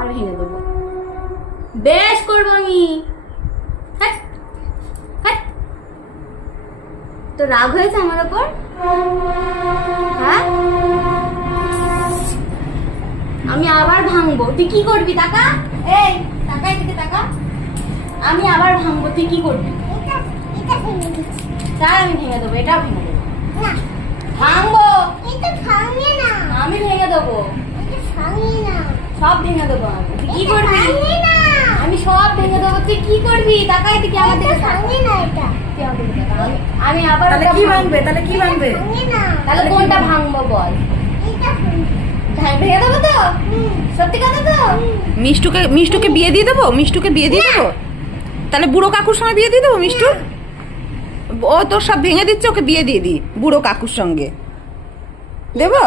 আবার ভেঙে দেবো, বেশ করবো আমি। হ্যাঁ হ্যাঁ, তো রাগ হয়েছে আমার ওপর? হ্যাঁ, আমি আবার ভাঙবো, তুই কি করবি? টাকা, এই টাকা, এদিকে টাকা। আমি আবার ভাঙবো, তুই কি করবি? তাই আমি ভেঙে দেবো, এটাও ভেঙে দেবো। ভাঙবো, আমি ভেঙে দেবো, সব ভেঙে দেবো আমি। তুই কি করবি? আমি সব ভেঙে দেবো, তুই কি করবি? টাকা, এদিকে আমার দিকে আমি আবার কি ভাঙবে? তাহলে কি ভাঙবে? তাহলে কোনটা ভাঙবো বল? ভেঙে দেবো তো? সত্যি কথা তো? মিষ্টুকে বিয়ে দিয়ে দেবো? মিষ্টুকে বিয়ে দিয়ে দেবো? তাহলে বুড়ো কাকুর সঙ্গে বিয়ে দিয়ে দেবো মিষ্টু? ও তোর সব ভেঙে দিচ্ছে, ওকে বিয়ে দিয়ে দি বুড়ো কাকুর সঙ্গে। দেবো?